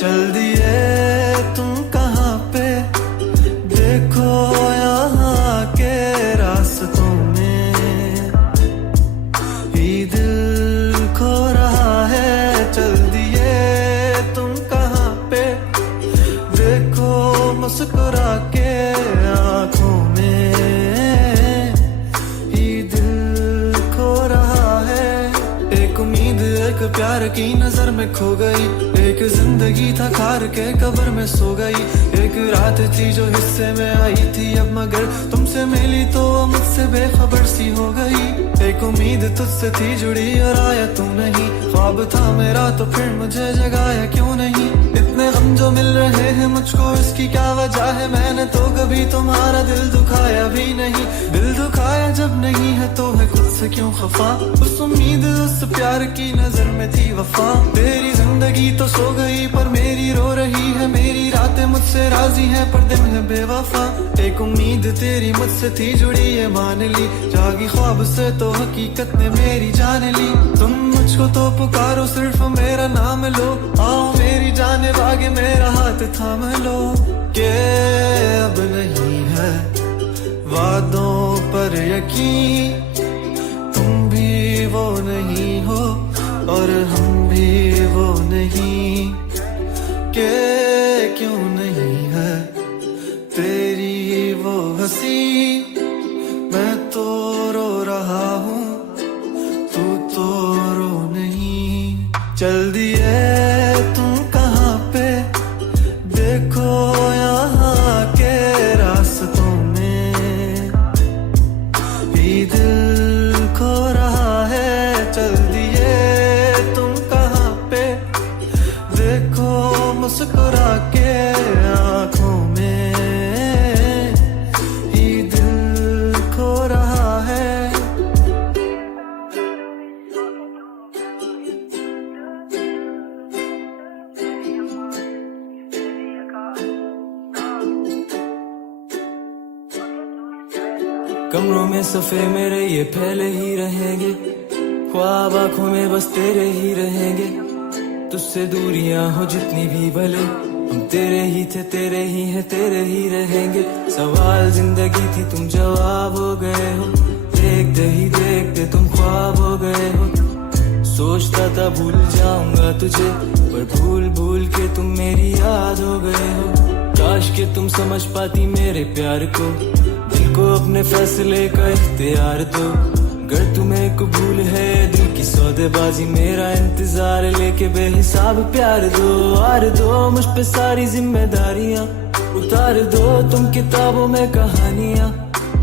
चल दिए तुम कहाँ पे, देखो यहाँ के रास्तों में ही दिल खो रहा है। चल दिए तुम कहाँ पे, देखो मुस्कुरा के आँखों में ही दिल खो रहा है। एक उम्मीद एक प्यार की नजर में खो गई, एक जिंदगी था खार के कब्र में सो गई। एक रात थी जो हिस्से में आई थी अब मगर तुमसे मिली तो मुझसे बेखबर सी हो गई। एक उम्मीद तुझसे थी जुड़ी और आया तू नहीं, ख्वाब था मेरा तो फिर मुझे जगाया क्यों नहीं। इतने गम जो मिल रहे हैं मुझको इसकी क्या वजह है, मैंने तो कभी तुम्हारा दिल दुखाया भी नहीं। दिल दुखाया जब नहीं है तो है खुद से क्यों खफा, उस उम्मीद उस प्यार की नजर में थी वफा। तेरी जिंदगी तो सो गई पर मेरी रो रही है, मेरी रातें मुझसे राजी है पर दिन है बेवफा। एक उम्मीद तेरी मुझसे थी जुड़ी ये मान ली, जागी ख्वाब से तो हकीकत ने मेरी जान ली। तुम मुझको तो पुकारो सिर्फ मेरा नाम लो, आओ मेरी जाने बागे मेरा हाथ थाम लो। के अब नहीं है वादों पर यकीन, तुम भी वो नहीं हो और हम भी वो नहीं। के क्यों नहीं है तेरी वो हंसी, मैं तो रो रहा हूँ तू तो रो नहीं। चल दिए तुम कहाँ पे, देखो यहाँ के रास्तों में ही दिल खो रहा है। चल दिए तुम कहाँ पे, देखो मुस्कुरा के आँखों में ही दिल खो रहा है। कमरों में सफे मेरे ये फैले ही रहेंगे, ख्वाब आंखों में बस तेरे ही रहेंगे। तुझसे दूरियां हो जितनी भी भले, हम तेरे ही थे तेरे ही हैं तेरे ही रहेंगे। सवाल जिंदगी थी तुम जवाब हो गए हो, देखते ही देखते तुम ख्वाब हो गए हो। सोचता था भूल जाऊंगा तुझे पर भूल भूल के तुम मेरी याद हो गए हो। काश के तुम समझ पाती मेरे प्यार को, दिल को अपने फैसले का इख्तियार दो। अगर तुम्हें कबूल है दिल की सौदेबाजी, मेरा इंतजार लेके बेहिसाब प्यार दो। आर दो मुझ पे सारी जिम्मेदारियां, उतार दो तुम किताबों में कहानियां।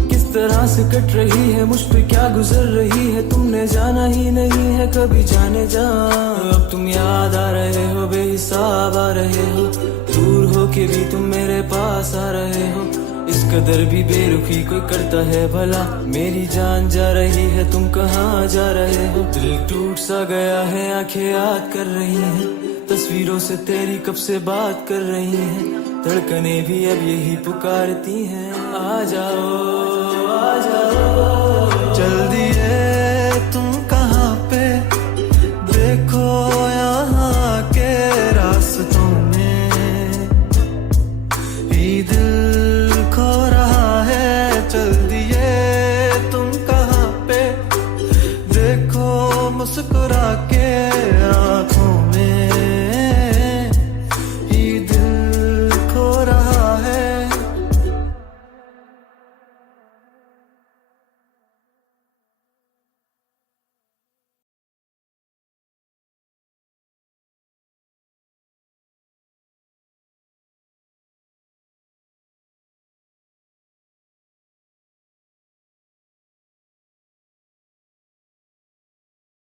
किस तरह से कट रही है मुझ पे क्या गुजर रही है, तुमने जाना ही नहीं है कभी जाने जा। अब तुम याद आ रहे हो बेहिसाब आ रहे हो, दूर हो के भी तुम मेरे पास आ रहे हो। इस कदर भी बेरुखी कोई करता है भला, मेरी जान जा रही है तुम कहाँ जा रहे हो। दिल टूट सा गया है आंखें याद कर रही हैं, तस्वीरों से तेरी कब से बात कर रही हैं। धड़कनें भी अब यही पुकारती हैं, आ जाओ